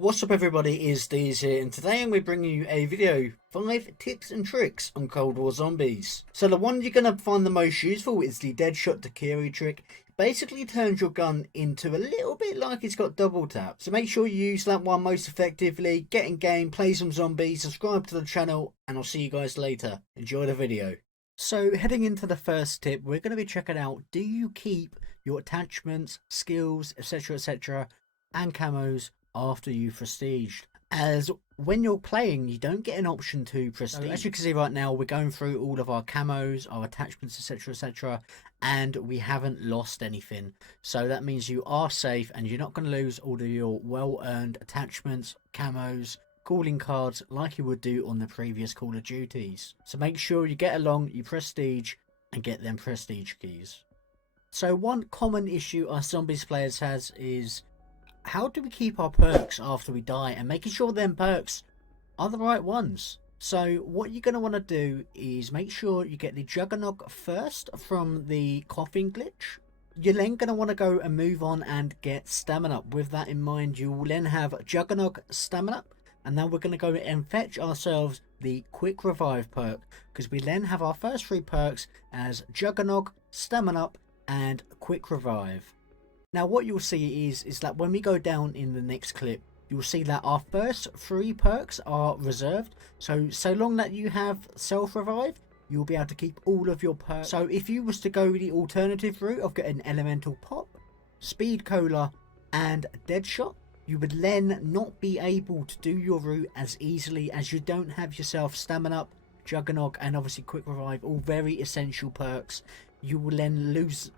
What's up everybody, is Deaz here, and today I'm going to bring you a video, 5 tips and tricks on Cold War zombies. So the one you're going to find the most useful is the Deadshot Daiquiri trick. Basically turns your gun into a little bit like it's got double tap. So make sure you use that one most effectively, get in game, play some zombies, subscribe to the channel, and I'll see you guys later. Enjoy the video. So heading into the first tip, we're going to be checking out, do you keep your attachments, skills, etc, and camos after you prestiged? As when you're playing, you don't get an option to prestige. So as you can see right now, we're going through all of our camos, our attachments, etc, and we haven't lost anything. So that means you are safe and you're not going to lose all of your well-earned attachments, camos, calling cards like you would do on the previous Call of Duties. So make sure you get along, you prestige, and get them prestige keys. So one common issue our zombies players has is, how do we keep our perks after we die, and making sure them perks are the right ones. So what you're going to want to do is make sure you get the Juggernog first from the coughing glitch. You're then going to want to go and move on and get Stamina. With that in mind, you will then have Juggernog, Stamina, and now we're going to go and fetch ourselves the Quick Revive perk, because we then have our first 3 perks as Juggernog, Stamina, and Quick Revive. Now what you'll see is that when we go down in the next clip, you'll see that our first 3 perks are reserved. So long that you have Self Revive, you'll be able to keep all of your perks. So if you was to go the alternative route of getting Elemental Pop, Speed Cola, and Deadshot, you would then not be able to do your route as easily, as you don't have yourself Stamina, Juggernog, and obviously Quick Revive, all very essential perks. You will then lose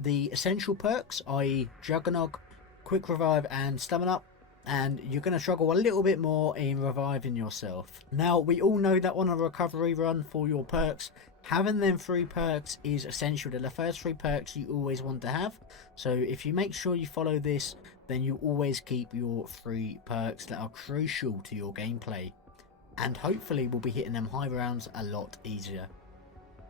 the essential perks, i.e. Juggernog, Quick Revive, and Stamina, and you're going to struggle a little bit more in reviving yourself. Now we all know that on a recovery run for your perks, having them 3 perks is essential. They're the first 3 perks you always want to have. So if you make sure you follow this, then you always keep your 3 perks that are crucial to your gameplay, and hopefully we'll be hitting them high rounds a lot easier.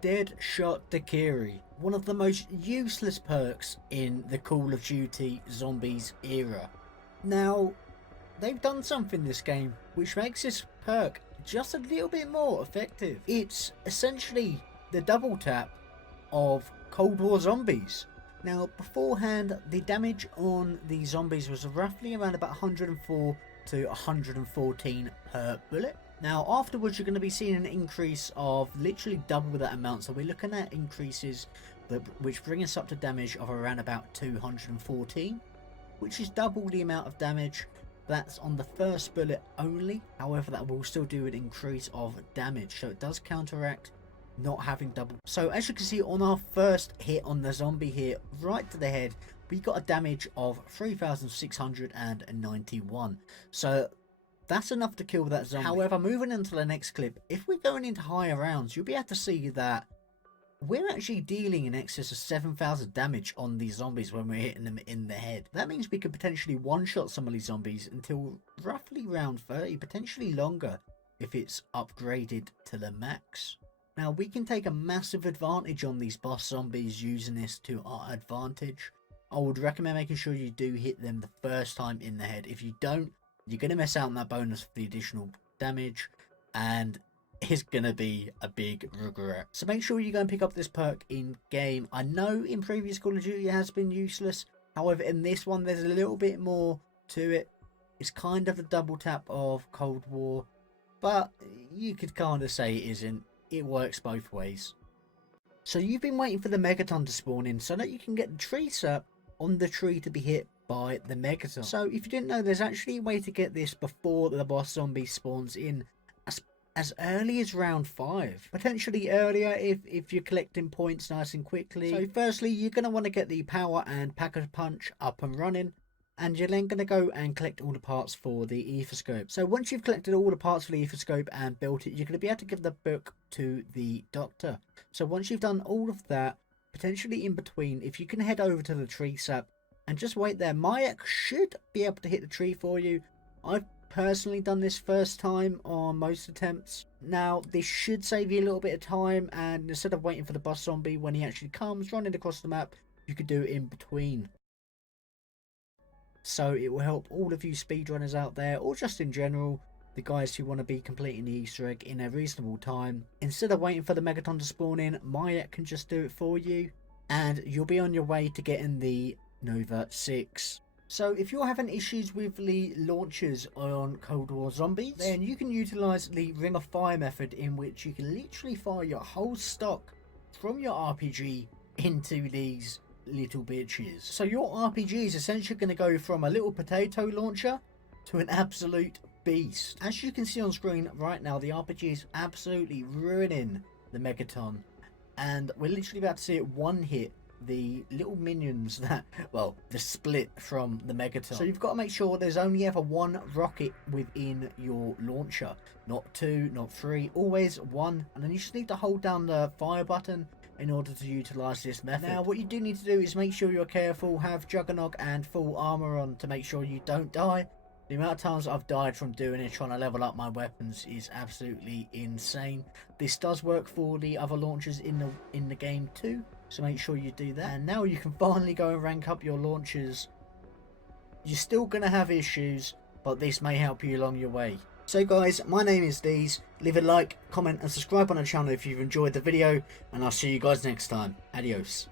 Deadshot Daiquiri, one of the most useless perks in the Call of Duty Zombies era. Now, they've done something this game which makes this perk just a little bit more effective. It's essentially the double tap of Cold War zombies. Now, beforehand, the damage on the zombies was roughly around about 104 to 114 per bullet. Now afterwards you're going to be seeing an increase of literally double that amount, so we're looking at increases which bring us up to damage of around about 214, which is double the amount of damage that's on the first bullet only. However, that will still do an increase of damage, so it does counteract not having double. So as you can see on our first hit on the zombie here, right to the head, we got a damage of 3691. So that's enough to kill that zombie. However, moving into the next clip, if we're going into higher rounds, you'll be able to see that we're actually dealing in excess of 7,000 damage on these zombies when we're hitting them in the head. That means we could potentially one-shot some of these zombies until roughly round 30, potentially longer if it's upgraded to the max. Now we can take a massive advantage on these boss zombies using this to our advantage. I would recommend making sure you do hit them the first time in the head. If you don't, you're going to miss out on that bonus for the additional damage, and it's going to be a big regret. So make sure you go and pick up this perk in game. I know in previous Call of Duty it has been useless. However, in this one there's a little bit more to it. It's kind of a double tap of Cold War, but you could kind of say it isn't. It works both ways. So you've been waiting for the Megaton to spawn in so that you can get the tree sap on the tree to be hit by the Megaton. So if you didn't know, there's actually a way to get this before the boss zombie spawns in, as early as round 5, potentially earlier if you're collecting points nice and quickly. So firstly, you're going to want to get the power and Pack-a-Punch up and running, and you're then going to go and collect all the parts for the Ethoscope. So once you've collected all the parts for the Ethoscope and built it, you're going to be able to give the book to the doctor. So once you've done all of that, potentially in between, if you can head over to the tree sap and just wait there, Mayak should be able to hit the tree for you. I've personally done this first time on most attempts. Now this should save you a little bit of time, and instead of waiting for the boss zombie when he actually comes running across the map, you could do it in between. So it will help all of you speedrunners out there, or just in general, the guys who want to be completing the Easter egg in a reasonable time. Instead of waiting for the Megaton to spawn in, Mayek can just do it for you, and you'll be on your way to getting the Nova 6. So if you're having issues with the launchers on Cold War Zombies, then you can utilise the Ring of Fire method, in which you can literally fire your whole stock from your RPG into these little bitches. So your RPG is essentially going to go from a little potato launcher to an absolute beast. As you can see on screen right now, the RPG is absolutely ruining the Megaton, and we're literally about to see it one hit the little minions that, well, the split from the Megaton. So you've got to make sure there's only ever one rocket within your launcher, not two, not three, always one. And then you just need to hold down the fire button in order to utilize this method. Now what you do need to do is make sure you're careful, have Juggernog and full armor on to make sure you don't die. The amount of times I've died from doing it, trying to level up my weapons, is absolutely insane. This does work for the other launchers in the game too, so make sure you do that. And now you can finally go and rank up your launchers. You're still going to have issues, but this may help you along your way. So guys, my name is Deaz. Leave a like, comment and subscribe on the channel if you've enjoyed the video, and I'll see you guys next time. Adios.